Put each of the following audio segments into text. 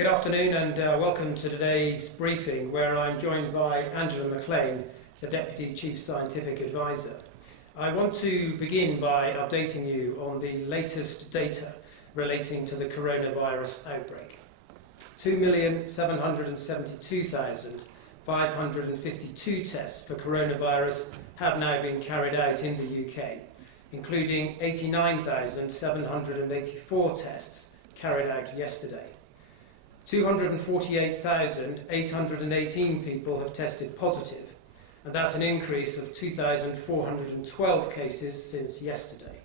Good afternoon and welcome to today's briefing where I'm joined by Angela McLean, the Deputy Chief Scientific Advisor. I want to begin by updating you on the latest data relating to the coronavirus outbreak. 2,772,552 tests for coronavirus have now been carried out in the UK, including 89,784 tests carried out yesterday. 248,818 people have tested positive, and that's an increase of 2,412 cases since yesterday.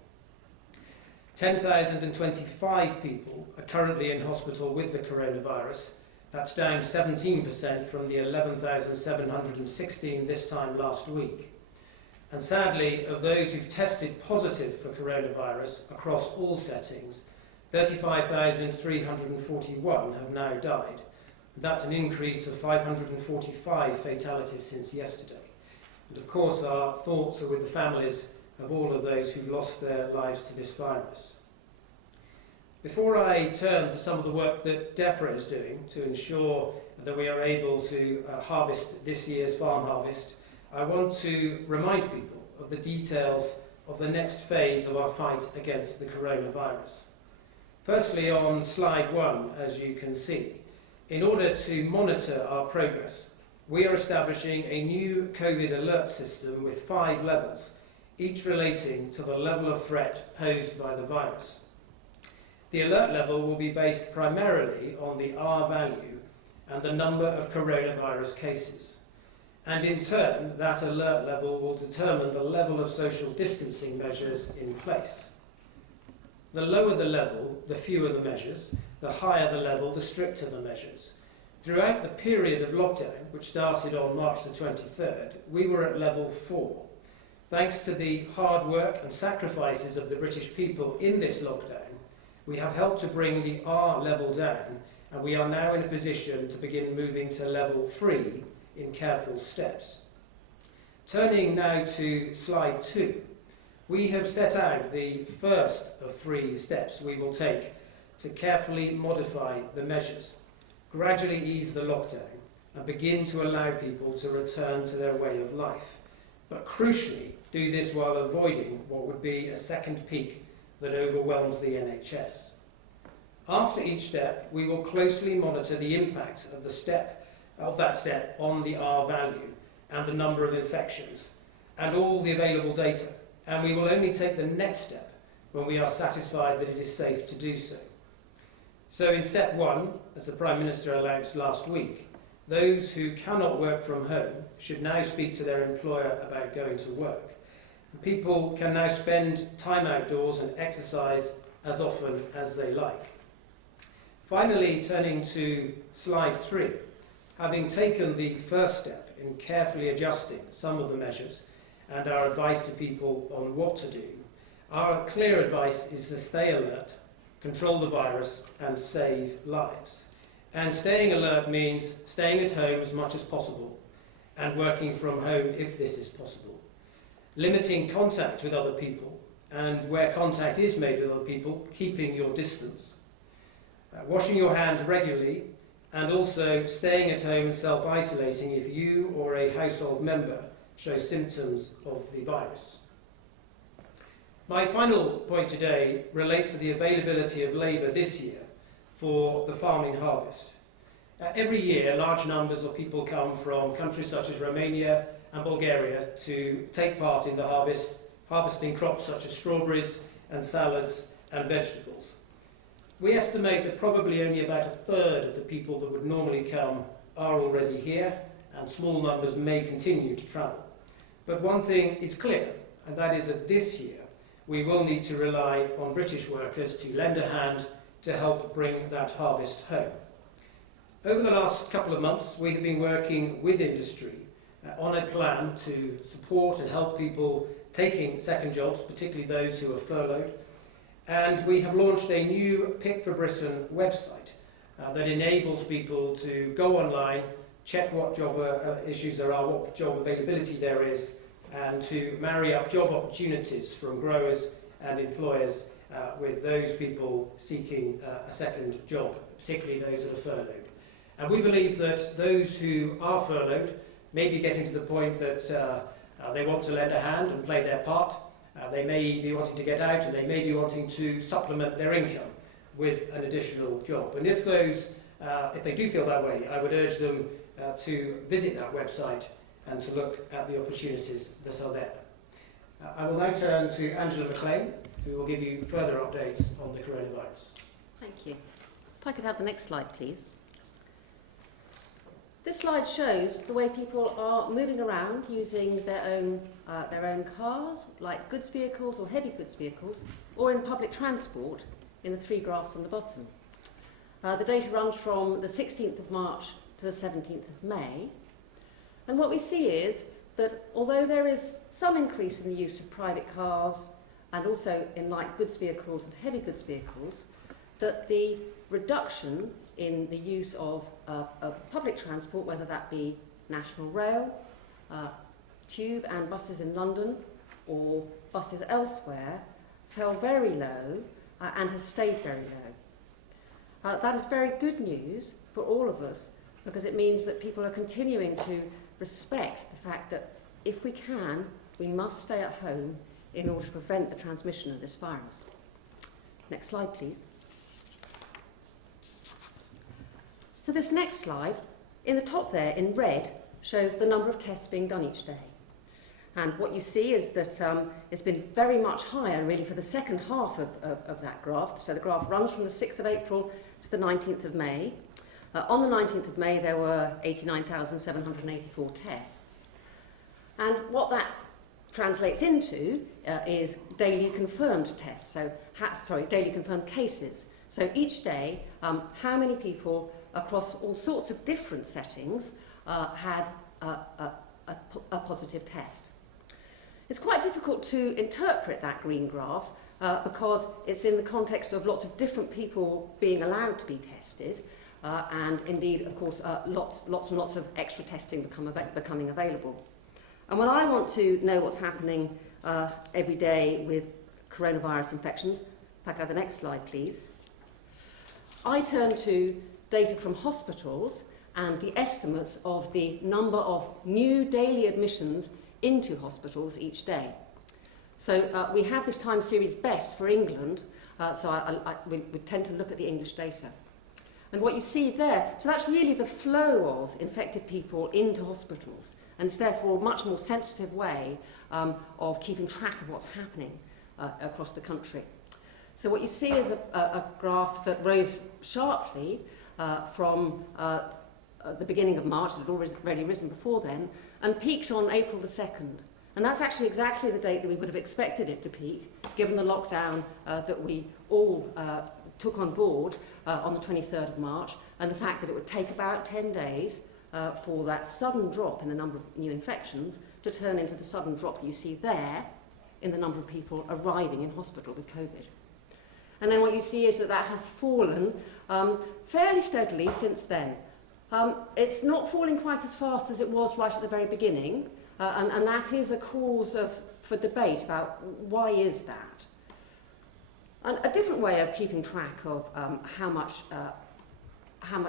10,025 people are currently in hospital with the coronavirus. That's down 17% from the 11,716 this time last week. And sadly, of those who've tested positive for coronavirus across all settings, 35,341 have now died. That's an increase of 545 fatalities since yesterday. And of course, our thoughts are with the families of all of those who've lost their lives to this virus. Before I turn to some of the work that DEFRA is doing to ensure that we are able to harvest this year's farm harvest, I want to remind people of the details of the next phase of our fight against the coronavirus. Firstly, on slide 1, as you can see, in order to monitor our progress, we are establishing a new COVID alert system with 5 levels, each relating to the level of threat posed by the virus. The alert level will be based primarily on the R value and the number of coronavirus cases. And in turn, that alert level will determine the level of social distancing measures in place. The lower the level, the fewer the measures. The higher the level, the stricter the measures. Throughout the period of lockdown, which started on March the 23rd, we were at level 4. Thanks to the hard work and sacrifices of the British people in this lockdown, we have helped to bring the R level down, and we are now in a position to begin moving to level 3 in careful steps. Turning now to slide 2. We have set out the first of 3 steps we will take to carefully modify the measures, gradually ease the lockdown, and begin to allow people to return to their way of life. But crucially, do this while avoiding what would be a second peak that overwhelms the NHS. After each step, we will closely monitor the impact of that step on the R value and the number of infections and all the available data. And we will only take the next step when we are satisfied that it is safe to do so. So in step 1, as the Prime Minister announced last week, those who cannot work from home should now speak to their employer about going to work. And people can now spend time outdoors and exercise as often as they like. Finally, turning to slide 3, having taken the first step in carefully adjusting some of the measures and our advice to people on what to do, our clear advice is to stay alert, control the virus and save lives. And staying alert means staying at home as much as possible and working from home if this is possible. Limiting contact with other people, and where contact is made with other people, keeping your distance. Washing your hands regularly, and also staying at home and self-isolating if you or a household member show symptoms of the virus. My final point today relates to the availability of labour this year for the farming harvest. Every year, large numbers of people come from countries such as Romania and Bulgaria to take part in the harvesting crops such as strawberries and salads and vegetables. We estimate that probably only about 1/3 of the people that would normally come are already here, and small numbers may continue to travel. But one thing is clear, and that is that this year we will need to rely on British workers to lend a hand to help bring that harvest home. Over the last couple of months, we have been working with industry on a plan to support and help people taking second jobs, particularly those who are furloughed. And we have launched a new Pick for Britain website that enables people to go online, check what job issues there are, what job availability there is, and to marry up job opportunities from growers and employers with those people seeking a second job particularly those that are furloughed. And we believe that those who are furloughed may be getting to the point that they want to lend a hand and play their part. They may be wanting to get out, and they may be wanting to supplement their income with an additional job. And if they do feel that way, I would urge them to visit that website and to look at the opportunities that are there. I will now turn to Angela McLean, who will give you further updates on the coronavirus. Thank you. If I could have the next slide, please. This slide shows the way people are moving around using their own cars, like goods vehicles or heavy goods vehicles, or in public transport in the three graphs on the bottom. The data runs from the 16th of March to the 17th of May. And what we see is that although there is some increase in the use of private cars and also in light goods vehicles and heavy goods vehicles, that the reduction in the use of public transport, whether that be National Rail, tube and buses in London, or buses elsewhere, fell very low and has stayed very low. That is very good news for all of us, because it means that people are continuing to respect the fact that if we can, we must stay at home in order to prevent the transmission of this virus. Next slide, please. So this next slide, in the top there, in red, shows the number of tests being done each day. And what you see is that it's been very much higher, really, for the second half of that graph. So the graph runs from the 6th of April to the 19th of May. On the 19th of May, there were 89,784 tests. And what that translates into is daily confirmed tests, daily confirmed cases. So each day, how many people across all sorts of different settings had a positive test. It's quite difficult to interpret that green graph because it's in the context of lots of different people being allowed to be tested, and indeed, of course, lots and lots of extra testing becoming available. And when I want to know what's happening every day with coronavirus infections, if I could have the next slide, please, I turn to data from hospitals and the estimates of the number of new daily admissions into hospitals each day. So we have this time series best for England, so we tend to look at the English data. And what you see there, so that's really the flow of infected people into hospitals, and it's therefore a much more sensitive way of keeping track of what's happening across the country. So what you see is a graph that rose sharply from the beginning of March. It had already risen before then, and peaked on April the 2nd. And that's actually exactly the date that we would have expected it to peak, given the lockdown that we all took on board on the 23rd of March, and the fact that it would take about 10 days for that sudden drop in the number of new infections to turn into the sudden drop you see there in the number of people arriving in hospital with COVID. And then what you see is that that has fallen fairly steadily since then. It's not falling quite as fast as it was right at the very beginning, and that is a cause for debate about why is that. And a different way of keeping track of how much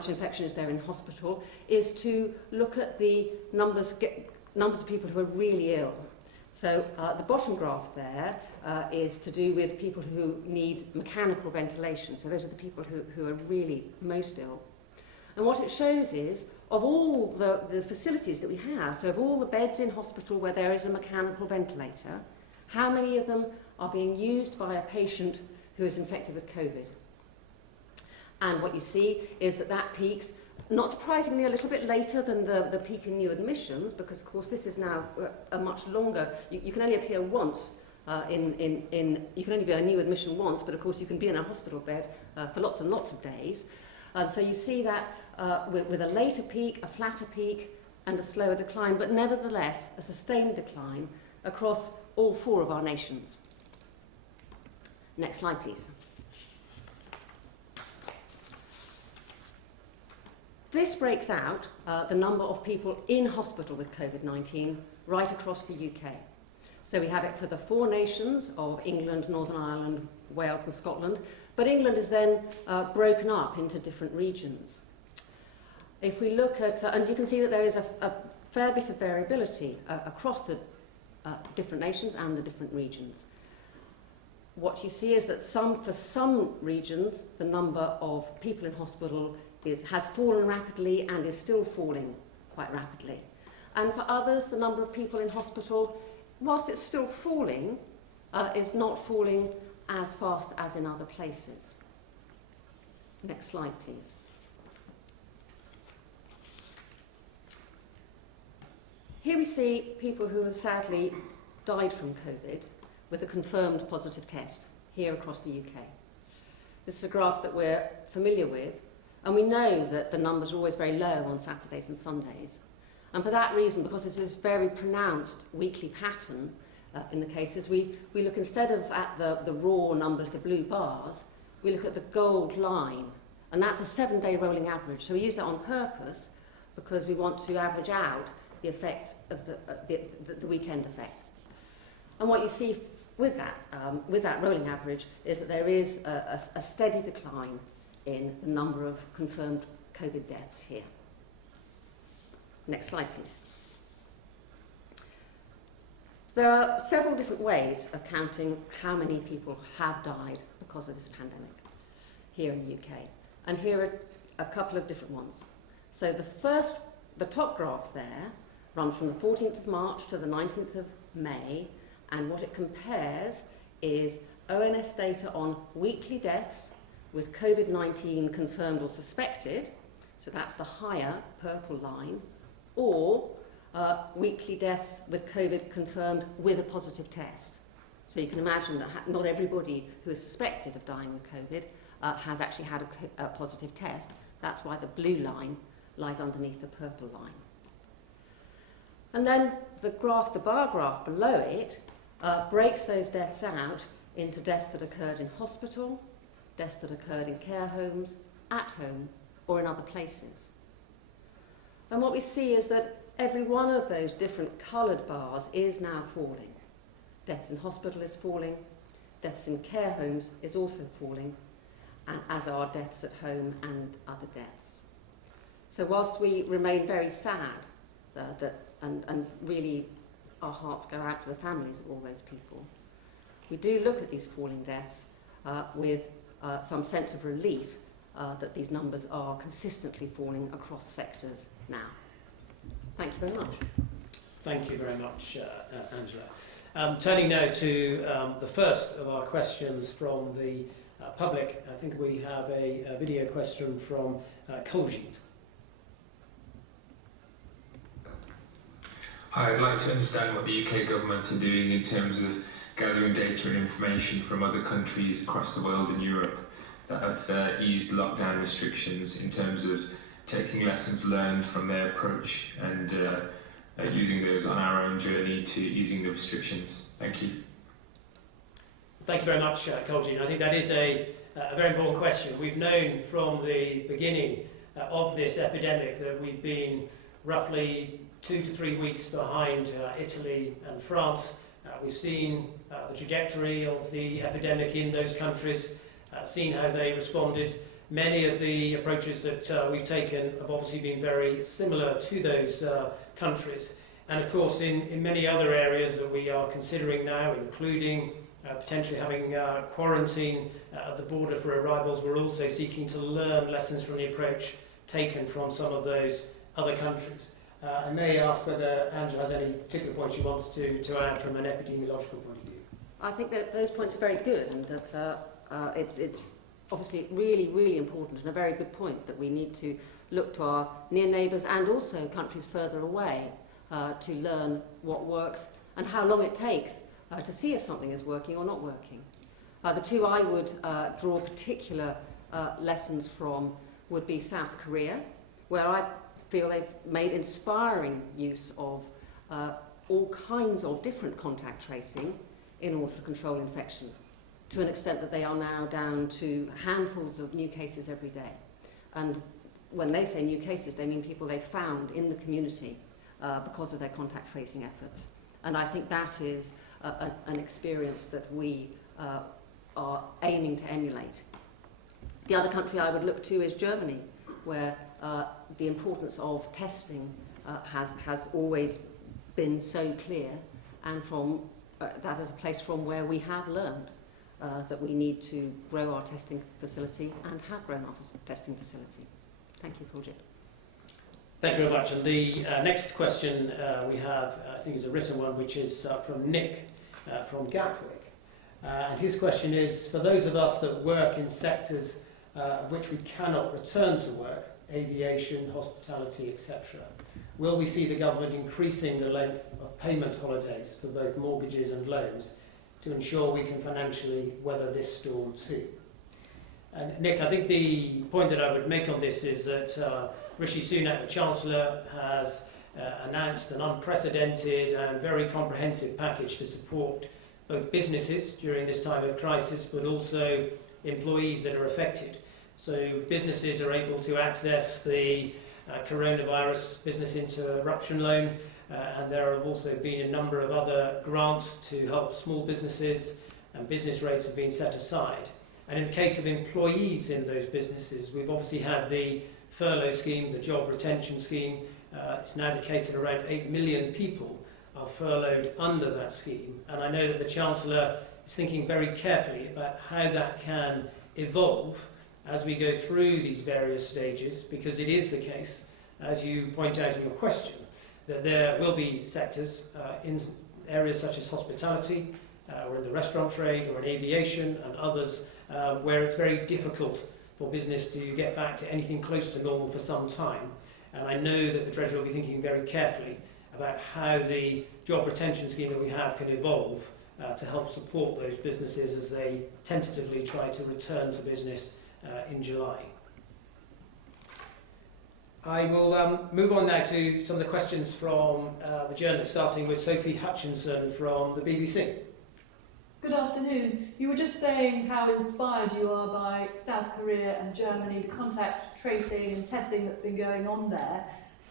infection is there in hospital is to look at the numbers of people who are really ill. So the bottom graph there is to do with people who need mechanical ventilation. So those are the people who are really most ill. And what it shows is, of all the facilities that we have, so of all the beds in hospital where there is a mechanical ventilator, how many of them are being used by a patient who is infected with COVID? And what you see is that that peaks, not surprisingly, a little bit later than the peak in new admissions, because, of course, this is now a much longer... You can only appear once you can only be a new admission once, but, of course, you can be in a hospital bed for lots and lots of days. And so you see that with a later peak, a flatter peak, and a slower decline, but nevertheless a sustained decline across all four of our nations. Next slide, please. This breaks out the number of people in hospital with COVID-19 right across the UK. So we have it for the 4 nations of England, Northern Ireland, Wales and Scotland, but England is then broken up into different regions. If we look at, and you can see that there is a fair bit of variability across the different nations and the different regions. What you see is that for some regions, the number of people in hospital has fallen rapidly and is still falling quite rapidly. And for others, the number of people in hospital, whilst it's still falling, is not falling as fast as in other places. Next slide, please. Here we see people who have sadly died from COVID with a confirmed positive test here across the UK. This is a graph that we're familiar with, and we know that the numbers are always very low on Saturdays and Sundays. And for that reason, because this is a very pronounced weekly pattern in the cases, we look instead of at the raw numbers, the blue bars, we look at the gold line, and that's a 7-day rolling average. So we use that on purpose because we want to average out the effect of the weekend effect. And what you see with that rolling average is that there is a steady decline in the number of confirmed COVID deaths here. Next slide, please. There are several different ways of counting how many people have died because of this pandemic here in the UK. And here are a couple of different ones. So the top graph there runs from the 14th of March to the 19th of May, and what it compares is ONS data on weekly deaths with COVID-19 confirmed or suspected, so that's the higher purple line, or weekly deaths with COVID confirmed with a positive test. So you can imagine that not everybody who is suspected of dying with COVID has actually had a positive test. That's why the blue line lies underneath the purple line. And then the bar graph below it breaks those deaths out into deaths that occurred in hospital, deaths that occurred in care homes, at home, or in other places. And what we see is that every one of those different coloured bars is now falling. Deaths in hospital is falling, deaths in care homes is also falling, and as are deaths at home and other deaths. So whilst we remain very sad and really our hearts go out to the families of all those people, we do look at these falling deaths with some sense of relief that these numbers are consistently falling across sectors now. Thank you very much. Thank you very much, Angela. Turning now to the first of our questions from the public, I think we have a video question from Coljeet. Hi, I'd like to understand what the UK government are doing in terms of gathering data and information from other countries across the world and Europe that have eased lockdown restrictions, in terms of taking lessons learned from their approach and using those on our own journey to easing the restrictions. Thank you. Thank you very much, Coljeet. I think that is a very important question. We've known from the beginning of this epidemic that we've been roughly 2 to 3 weeks behind Italy and France. We've seen the trajectory of the epidemic in those countries, seen how they responded. Many of the approaches that we've taken have obviously been very similar to those countries. And of course, in many other areas that we are considering now, including potentially having quarantine at the border for arrivals, we're also seeking to learn lessons from the approach taken from some of those other countries. I may ask whether Angela has any particular points she wants to add from an epidemiological point of view. I think that those points are very good, and that it's obviously really, really important, and a very good point that we need to look to our near neighbours and also countries further away to learn what works and how long it takes to see if something is working or not working. The two I would draw particular lessons from would be South Korea, where I feel they've made inspiring use of all kinds of different contact tracing in order to control infection, to an extent that they are now down to handfuls of new cases every day. And when they say new cases, they mean people they found in the community because of their contact tracing efforts. And I think that is an experience that we are aiming to emulate. The other country I would look to is Germany, where the importance of testing has always been so clear, and from that is a place from where we have learned that we need to grow our testing facility and have grown our testing facility. Thank you, Fulgit. Thank you very much. And the next question we have, I think, is a written one, which is from Nick from Gatwick. And his question is, for those of us that work in sectors which we cannot return to work, aviation, hospitality, etc., will we see the government increasing the length of payment holidays for both mortgages and loans to ensure we can financially weather this storm too? And Nick, I think the point that I would make on this is that Rishi Sunak, the Chancellor, has announced an unprecedented and very comprehensive package to support both businesses during this time of crisis, but also employees that are affected. So businesses are able to access the coronavirus business interruption loan, and there have also been a number of other grants to help small businesses, and business rates have been set aside. And in the case of employees in those businesses, we've obviously had the furlough scheme, the job retention scheme. It's now the case that around 8 million people are furloughed under that scheme. And I know that the Chancellor is thinking very carefully about how that can evolve as we go through these various stages, because it is the case, as you point out in your question, that there will be sectors in areas such as hospitality, or in the restaurant trade, or in aviation and others, where it's very difficult for business to get back to anything close to normal for some time. And I know that the Treasury will be thinking very carefully about how the job retention scheme that we have can evolve to help support those businesses as they tentatively try to return to business in July. I will move on now to some of the questions from the journalists, starting with Sophie Hutchinson from the BBC. Good afternoon. You were just saying how inspired you are by South Korea and Germany, the contact tracing and testing that's been going on there.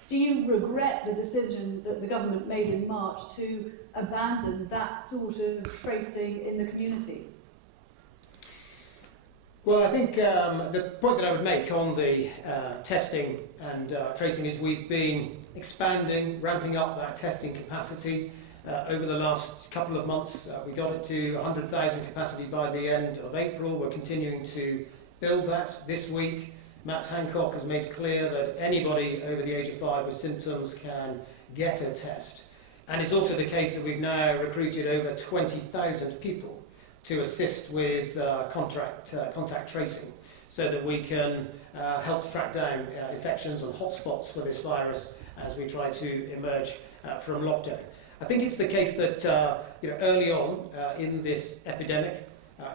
Do you regret the decision that the government made in March to abandon that sort of tracing in the community? Well, I think the point that I would make on the testing and tracing is we've been expanding, ramping up that testing capacity over the last couple of months. We got it to 100,000 capacity by the end of April. We're continuing to build that this week. Matt Hancock has made clear that anybody over the age of 5 with symptoms can get a test. And it's also the case that we've now recruited over 20,000 people to assist with contact tracing, so that we can help track down infections and hotspots for this virus as we try to emerge from lockdown. I think it's the case that early on in this epidemic,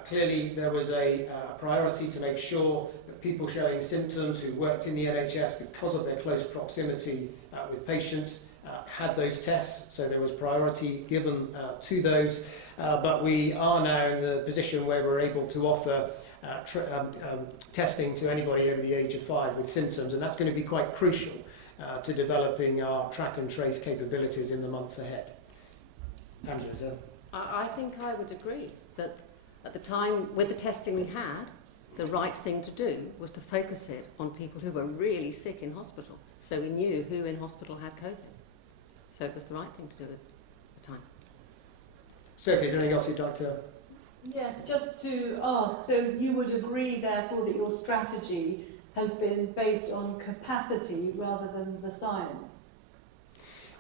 clearly there was a priority to make sure that people showing symptoms who worked in the NHS because of their close proximity with patients had those tests, so there was priority given to those. But we are now in the position where we're able to offer testing to anybody over the age of 5 with symptoms, and that's going to be quite crucial to developing our track and trace capabilities in the months ahead. Angela, so? I think I would agree that at the time, with the testing we had, the right thing to do was to focus it on people who were really sick in hospital, so we knew who in hospital had COVID. So it was the right thing to do at the time. Sophie, is there anything else you'd like to? Yes, just to ask, so you would agree therefore that your strategy has been based on capacity rather than the science?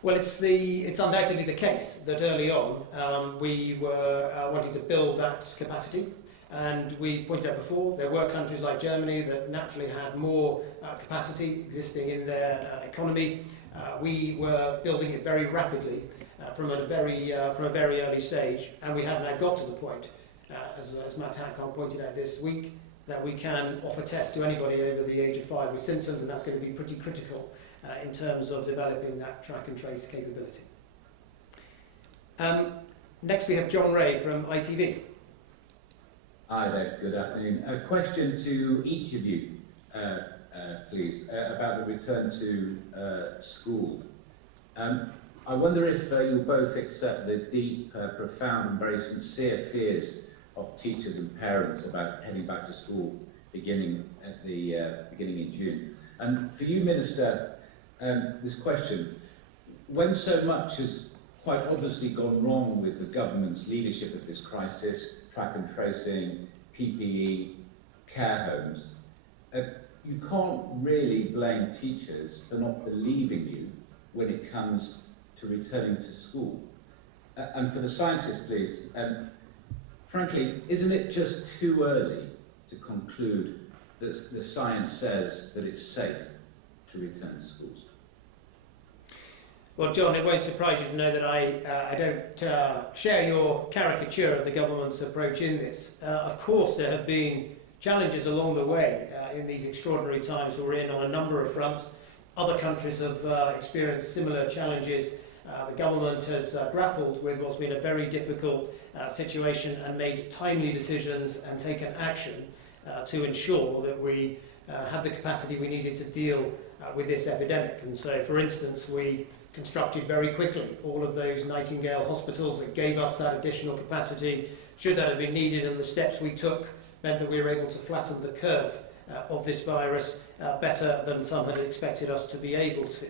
Well, it's undoubtedly the case that early on we were wanting to build that capacity, and we pointed out before there were countries like Germany that naturally had more capacity existing in their economy. We were building it very rapidly from a very early stage, and we have now got to the point, as Matt Hancock pointed out this week, that we can offer tests to anybody over the age of 5 with symptoms, and that's going to be pretty critical in terms of developing that track and trace capability. Next we have John Ray from ITV. Hi there, good afternoon. A question to each of you, please, about the return to school. I wonder if you'll both accept the deep, profound and very sincere fears of teachers and parents about heading back to school beginning in June. And for you, Minister, this question, when so much has quite obviously gone wrong with the government's leadership of this crisis, track and tracing, PPE, care homes, you can't really blame teachers for not believing you when it comes to returning to school. And for the scientists, please, frankly, isn't it just too early to conclude that the science says that it's safe to return to schools? Well, John, it won't surprise you to know that I don't share your caricature of the government's approach in this. Of course, there have been challenges along the way in these extraordinary times we're in on a number of fronts. Other countries have experienced similar challenges. The government has grappled with what's been a very difficult situation and made timely decisions and taken action to ensure that we had the capacity we needed to deal with this epidemic. And so, for instance, we constructed very quickly all of those Nightingale hospitals that gave us that additional capacity should that have been needed, and the steps we took meant that we were able to flatten the curve of this virus better than some had expected us to be able to.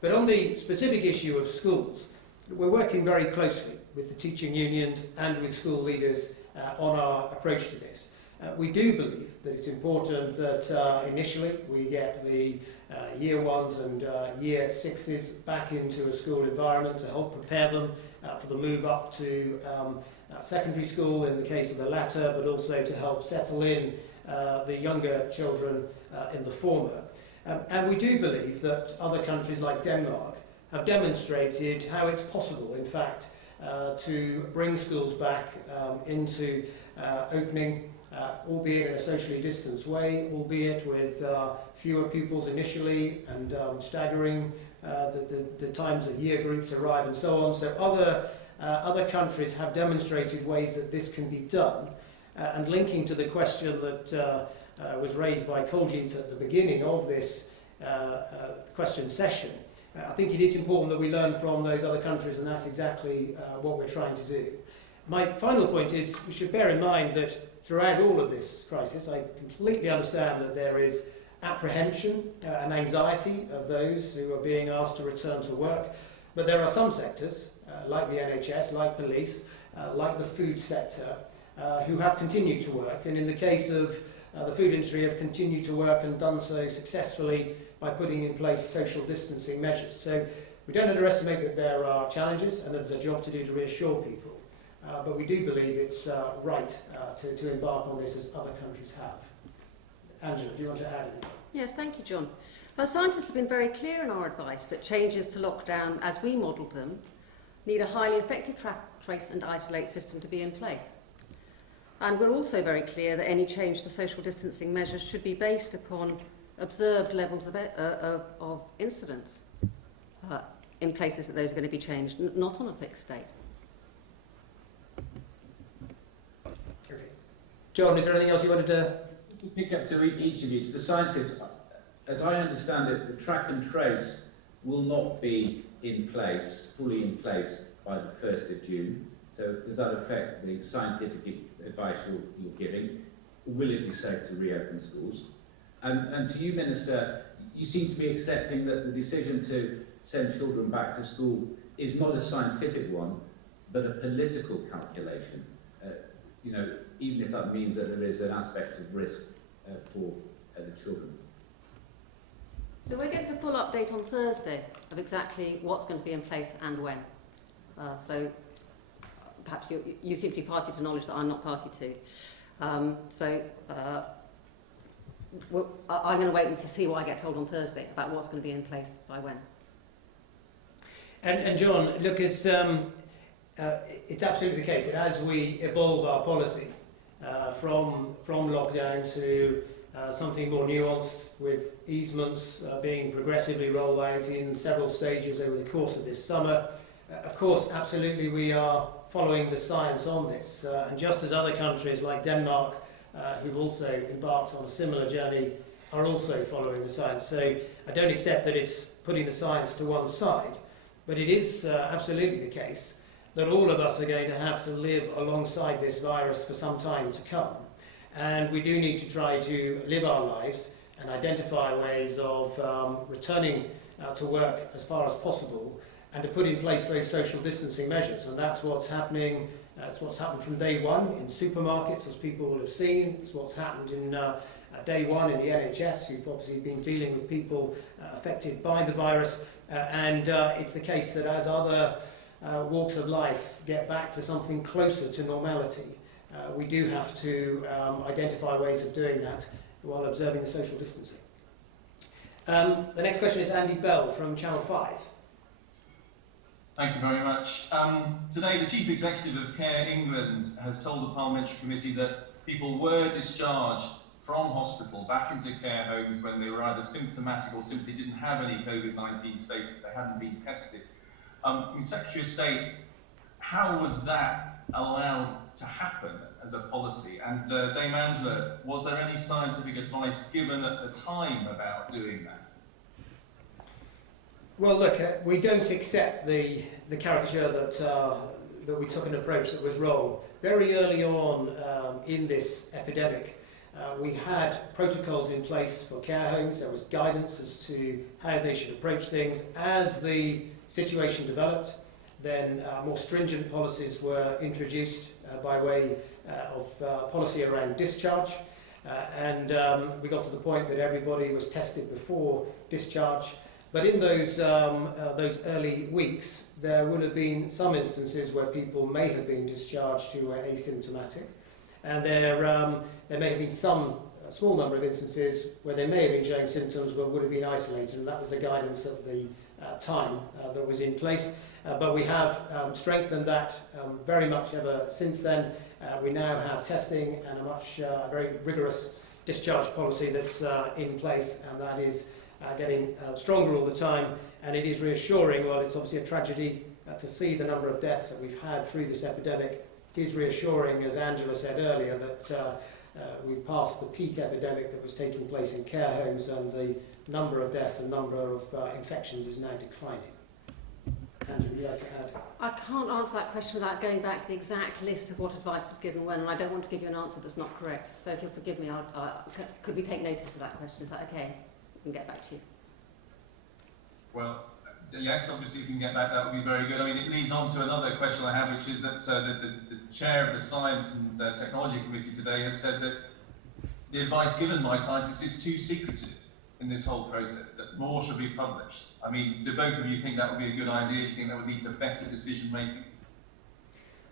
But on the specific issue of schools, we're working very closely with the teaching unions and with school leaders on our approach to this. We do believe that it's important that initially we get the year ones and year sixes back into a school environment to help prepare them for the move up to secondary school in the case of the latter, but also to help settle in the younger children in the former. And we do believe that other countries like Denmark have demonstrated how it's possible, in fact, to bring schools back into opening, albeit in a socially distanced way, albeit with fewer pupils initially and staggering the times that year groups arrive and so on. So other countries have demonstrated ways that this can be done. And linking to the question that was raised by Koljit at the beginning of this question session, I think it is important that we learn from those other countries, and that's exactly what we're trying to do. My final point is we should bear in mind that throughout all of this crisis, I completely understand that there is apprehension and anxiety of those who are being asked to return to work, but there are some sectors, like the NHS, like police, like the food sector, who have continued to work, and in the case of the food industry have continued to work and done so successfully by putting in place social distancing measures. So we don't underestimate that there are challenges and that there's a job to do to reassure people, but we do believe it's right to embark on this as other countries have. Angela, do you want to add anything? Yes, thank you, John. Our scientists have been very clear in our advice that changes to lockdown, as we modelled them, need a highly effective track, trace and isolate system to be in place. And we're also very clear that any change to social distancing measures should be based upon observed levels of incidence in places that those are going to be changed, not on a fixed date. Okay. John, is there anything else you wanted to pick up to each of you? To the scientists, as I understand it, the track and trace will not be in place, fully in place, by the 1st of June. So does that affect the scientific advice you're giving? Will it be safe to reopen schools? And to you, Minister, you seem to be accepting that the decision to send children back to school is not a scientific one, but a political calculation. Even if that means that there is an aspect of risk for the children. So we're getting a full update on Thursday of exactly what's going to be in place and when. So perhaps you simply party to knowledge that I'm not party to. I'm going to wait and to see what I get told on Thursday about what's going to be in place by when. And John, look, it's absolutely the case that as we evolve our policy from lockdown to something more nuanced, with easements being progressively rolled out in several stages over the course of this summer, of course, absolutely we are following the science on this. And just as other countries like Denmark, who've also embarked on a similar journey, are also following the science. So I don't accept that it's putting the science to one side. But it is absolutely the case that all of us are going to have to live alongside this virus for some time to come. And we do need to try to live our lives and identify ways of returning to work as far as possible, and to put in place those social distancing measures. And that's what's happening. It's what's happened from day one in supermarkets, as people will have seen. It's what's happened in day one in the NHS, who've obviously been dealing with people affected by the virus. And it's the case that as other walks of life get back to something closer to normality, we do have to identify ways of doing that while observing the social distancing. The next question is Andy Bell from Channel 5. Thank you very much. Today, the Chief Executive of Care England has told the Parliamentary Committee that people were discharged from hospital back into care homes when they were either symptomatic or simply didn't have any COVID-19 status, they hadn't been tested. Secretary of State, how was that allowed to happen as a policy? And Dame Angela, was there any scientific advice given at the time about doing that? Well, look, we don't accept the caricature that we took an approach that was wrong. Very early on in this epidemic, we had protocols in place for care homes. There was guidance as to how they should approach things. As the situation developed, then more stringent policies were introduced by way of policy around discharge. And we got to the point that everybody was tested before discharge. But in those early weeks, there would have been some instances where people may have been discharged who were asymptomatic. And there may have been some small number of instances where they may have been showing symptoms but would have been isolated. And that was the guidance at the time that was in place. But we have strengthened that very much ever since then. We now have testing and a very rigorous discharge policy that's in place, and that is getting stronger all the time, and it is reassuring. While it's obviously a tragedy to see the number of deaths that we've had through this epidemic, it is reassuring, as Angela said earlier, that we've passed the peak epidemic that was taking place in care homes, and the number of deaths and number of infections is now declining. Angela, would you like to add? I can't answer that question without going back to the exact list of what advice was given when, and I don't want to give you an answer that's not correct. So if you'll forgive me, could we take notice of that question? Is that okay? We can get back to you. Well, yes, obviously if you can get back, that would be very good. I mean, it leads on to another question I have, which is that the chair of the Science and Technology Committee today has said that the advice given by scientists is too secretive in this whole process, that more should be published. I mean, do both of you think that would be a good idea? Do you think that would lead to better decision making?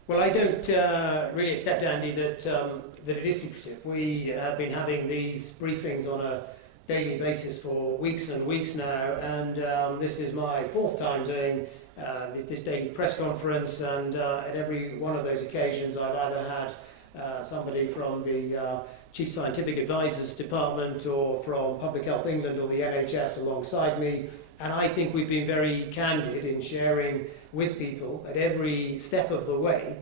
Well, I don't really accept, Andy, that it is secretive. We have been having these briefings on a daily basis for weeks and weeks now, and this is my fourth time doing this daily press conference, and at every one of those occasions I've either had somebody from the Chief Scientific Advisors Department or from Public Health England or the NHS alongside me, and I think we've been very candid in sharing with people at every step of the way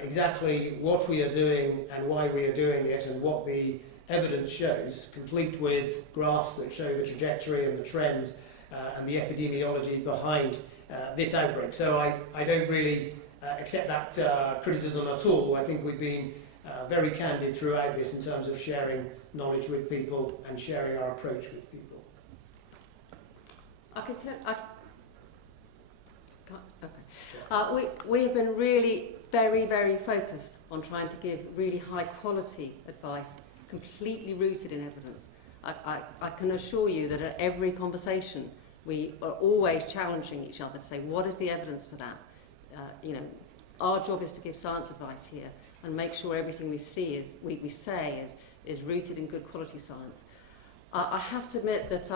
exactly what we are doing and why we are doing it, and what the evidence shows, complete with graphs that show the trajectory and the trends and the epidemiology behind this outbreak. So I don't really accept that criticism at all. I think we've been very candid throughout this in terms of sharing knowledge with people and sharing our approach with people. I can tell. Okay. We have been really very, very focused on trying to give really high quality advice, completely rooted in evidence. I can assure you that at every conversation we are always challenging each other to say, what is the evidence for that? Our job is to give science advice here and make sure everything we say is rooted in good quality science. I have to admit that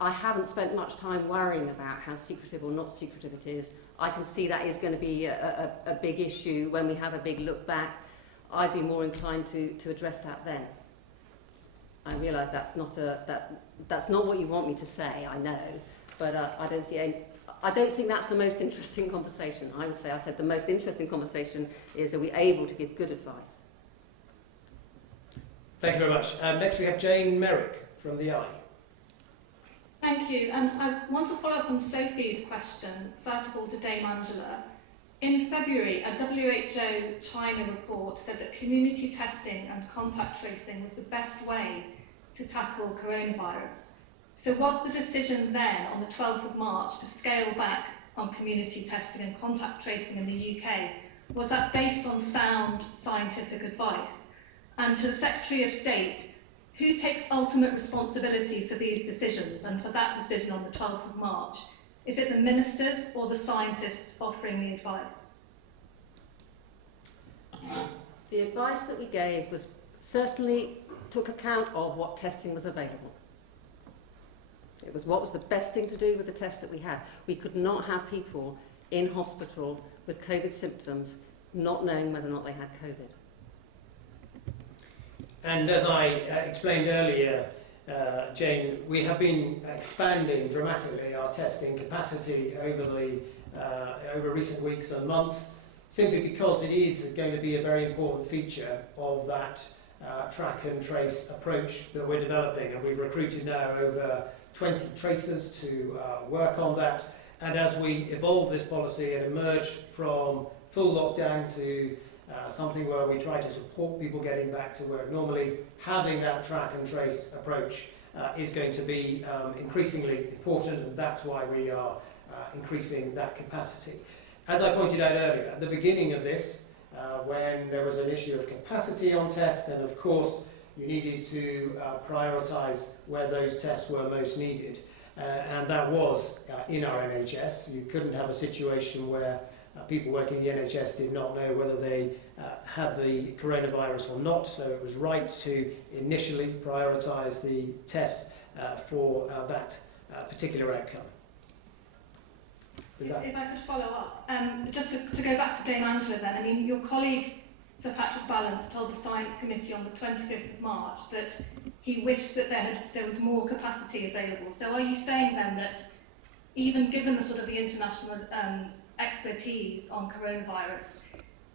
I haven't spent much time worrying about how secretive or not secretive it is. I can see that is going to be a big issue when we have a big look back. I'd be more inclined to address that then. I realise that's not what you want me to say, I know, but I don't think that's the most interesting conversation. I said the most interesting conversation is, are we able to give good advice? Thank you very much. Next we have Jane Merrick from the Eye. Thank you. I want to follow up on Sophie's question, first of all to Dame Angela. In February, a WHO China report said that community testing and contact tracing was the best way to tackle coronavirus. So was the decision then, on the 12th of March, to scale back on community testing and contact tracing in the UK, was that based on sound scientific advice? And to the Secretary of State, who takes ultimate responsibility for these decisions and for that decision on the 12th of March? Is it the ministers or the scientists offering the advice? The advice that we gave was certainly took account of what testing was available. It was what was the best thing to do with the test that we had. We could not have people in hospital with COVID symptoms not knowing whether or not they had COVID. And as I explained earlier, Jane, we have been expanding dramatically our testing capacity over recent weeks and months, simply because it is going to be a very important feature of that track and trace approach that we're developing. And we've recruited now over 20 tracers to work on that. And as we evolve this policy and emerge from full lockdown to something where we try to support people getting back to work normally, having that track and trace approach is going to be increasingly important, and that's why we are increasing that capacity. As I pointed out earlier, at the beginning of this, when there was an issue of capacity on tests, then of course you needed to prioritise where those tests were most needed. And that was in our NHS. You couldn't have a situation where people working in the NHS did not know whether they had the coronavirus or not, so it was right to initially prioritise the tests for that particular outcome. If I could follow up, just to go back to Dame Angela then, I mean, your colleague Sir Patrick Vallance told the Science Committee on the 25th of March that he wished that there was more capacity available. So are you saying then that even given the sort of the international expertise on coronavirus,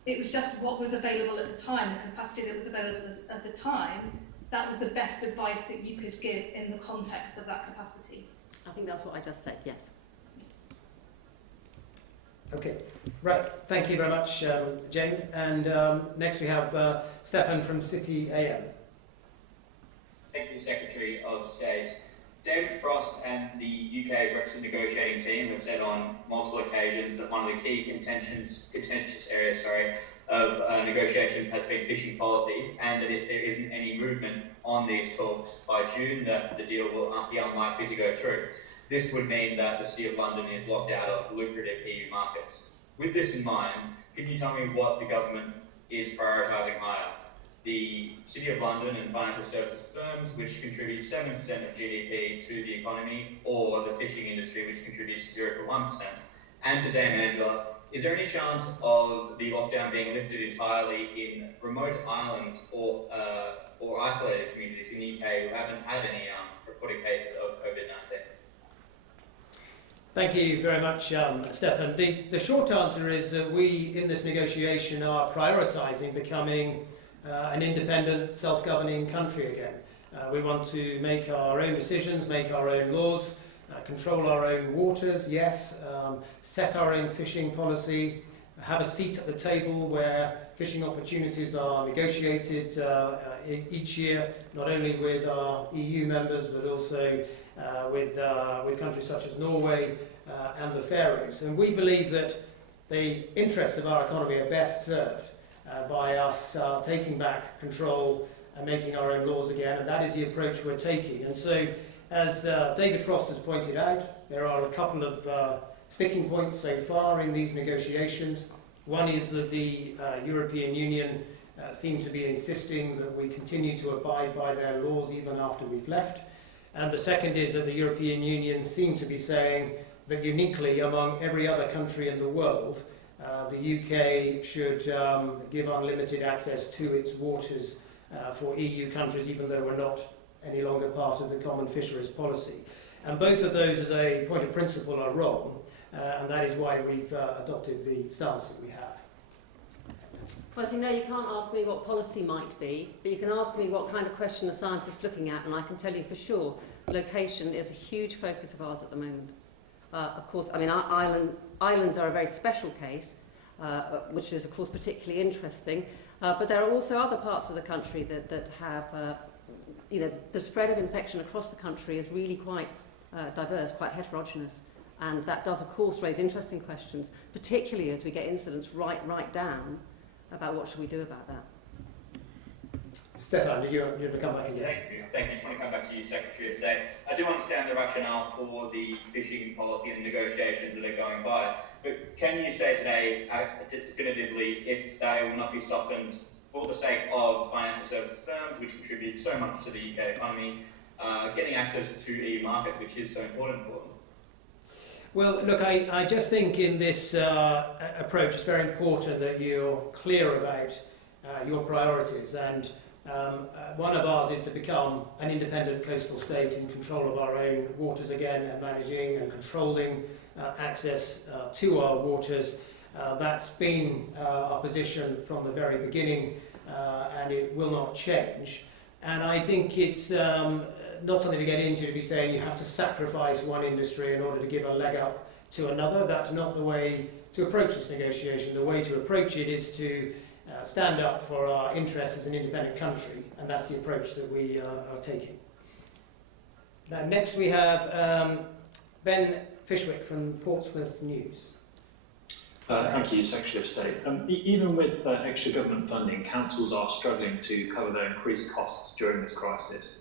it was just what was available at the time, the capacity that was available at the time, that was the best advice that you could give in the context of that capacity? I think that's what I just said, yes. Okay, right, thank you very much, Jane. And next we have Stefan from City AM. Thank you, Secretary of State. David Frost and the UK Brexit negotiating team have said on multiple occasions that one of the key contentious areas of negotiations has been fishing policy, and that if there isn't any movement on these talks by June, that the deal will be unlikely to go through. This would mean that the City of London is locked out of lucrative EU markets. With this in mind, can you tell me what the government is prioritising higher? The City of London and financial services firms, which contribute 7% of GDP to the economy, or the fishing industry, which contributes 0.1%? And to Dame Angela, is there any chance of the lockdown being lifted entirely in remote island or isolated communities in the UK who haven't had any reported cases of COVID-19? Thank you very much, Stefan. The short answer is that we, in this negotiation, are prioritising becoming an independent, self-governing country again. We want to make our own decisions, make our own laws, control our own waters, yes, set our own fishing policy, have a seat at the table where fishing opportunities are negotiated each year, not only with our EU members, but also with countries such as Norway and the Faroes. And we believe that the interests of our economy are best served by us taking back control and making our own laws again, and that is the approach we're taking. And so, as David Frost has pointed out, there are a couple of sticking points so far in these negotiations. One is that the European Union seem to be insisting that we continue to abide by their laws even after we've left. And the second is that the European Union seem to be saying that uniquely among every other country in the world, the UK should give unlimited access to its waters for EU countries, even though we're not any longer part of the common fisheries policy. And both of those, as a point of principle, are wrong, and that is why we've adopted the stance that we have. Well, as you know, you can't ask me what policy might be, but you can ask me what kind of question a scientist is looking at, and I can tell you for sure location is a huge focus of ours at the moment. Of course, I mean, our islands are a very special case, which is, of course, particularly interesting. But there are also other parts of the country that have, you know, the spread of infection across the country is really quite diverse, quite heterogeneous. And that does, of course, raise interesting questions, particularly as we get incidents right down about what should we do about that. Stefan, you're going to come back again. Thank you. I just want to come back to you, Secretary of State. I do understand the rationale for the fishing policy and the negotiations that are going by, but can you say today definitively if they will not be softened for the sake of financial services firms, which contribute so much to the UK economy, getting access to EU markets, which is so important for them? Well, look, I just think in this approach it's very important that you're clear about your priorities, and one of ours is to become an independent coastal state in control of our own waters again, and managing and controlling access to our waters. That's been our position from the very beginning, and it will not change. And I think it's not something to get into to be saying you have to sacrifice one industry in order to give a leg up to another. That's not the way to approach this negotiation. The way to approach it is to stand up for our interests as an independent country, and that's the approach that we are taking. Now, next we have Ben Fishwick from Portsmouth News. Thank you, Secretary of State. Even with extra government funding, councils are struggling to cover their increased costs during this crisis.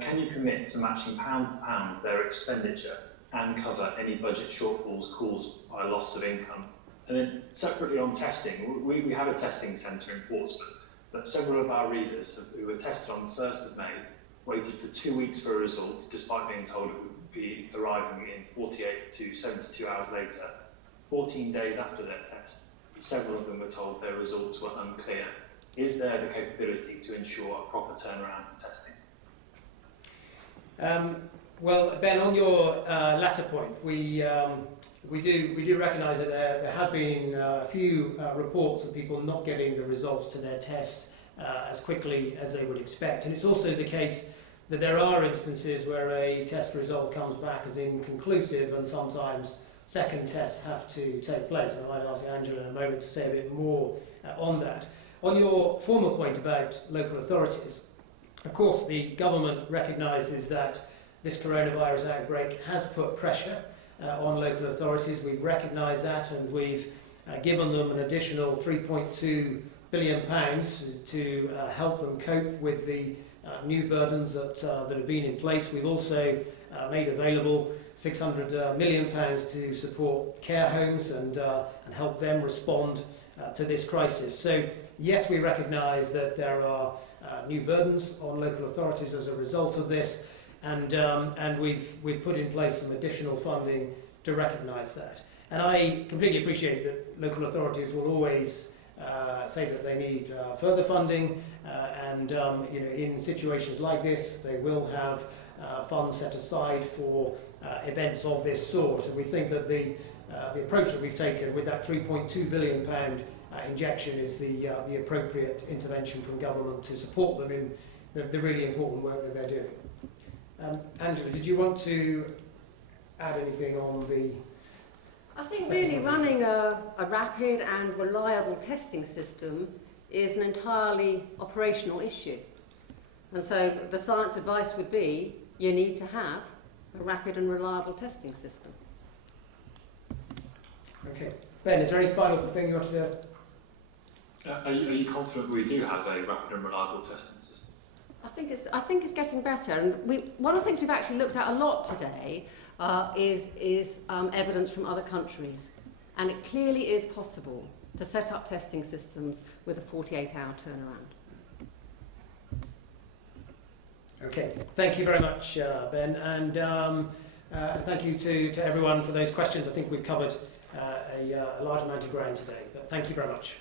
Can you commit to matching pound for pound their expenditure and cover any budget shortfalls caused by loss of income? And then separately on testing, we have a testing centre in Portsmouth, but several of our readers who were tested on the 1st of May waited for 2 weeks for a result, despite being told it would be arriving in 48 to 72 hours later. 14 days after their test, several of them were told their results were unclear. Is there the capability to ensure a proper turnaround for testing? Well, Ben, on your latter point, we do recognise that there have been a few reports of people not getting the results to their tests as quickly as they would expect. And it's also the case that there are instances where a test result comes back as inconclusive, and sometimes second tests have to take place. And I might ask Angela in a moment to say a bit more on that. On your former point about local authorities, of course the government recognises that this coronavirus outbreak has put pressure on local authorities. We've recognised that, and we've given them an additional £3.2 billion to help them cope with the new burdens that have been in place. We've also made available £600 million to support care homes and help them respond to this crisis. So yes, we recognise that there are new burdens on local authorities as a result of this, and we've put in place some additional funding to recognise that. And I completely appreciate that local authorities will always say that they need further funding, and you know, in situations like this, they will have funds set aside for events of this sort. And we think that the approach that we've taken with that £3.2 billion injection is the appropriate intervention from government to support them in the really important work that they're doing. Angela, did you want to add anything on the... I think really running a rapid and reliable testing system is an entirely operational issue. And so the science advice would be you need to have a rapid and reliable testing system. Okay. Ben, is there any final thing you want to... Are you confident we do have a rapid and reliable testing system? I think it's getting better, and one of the things we've actually looked at a lot today is evidence from other countries, and it clearly is possible to set up testing systems with a 48-hour turnaround. Okay, thank you very much, Ben, and thank you to everyone for those questions. I think we've covered a large amount of ground today, but thank you very much.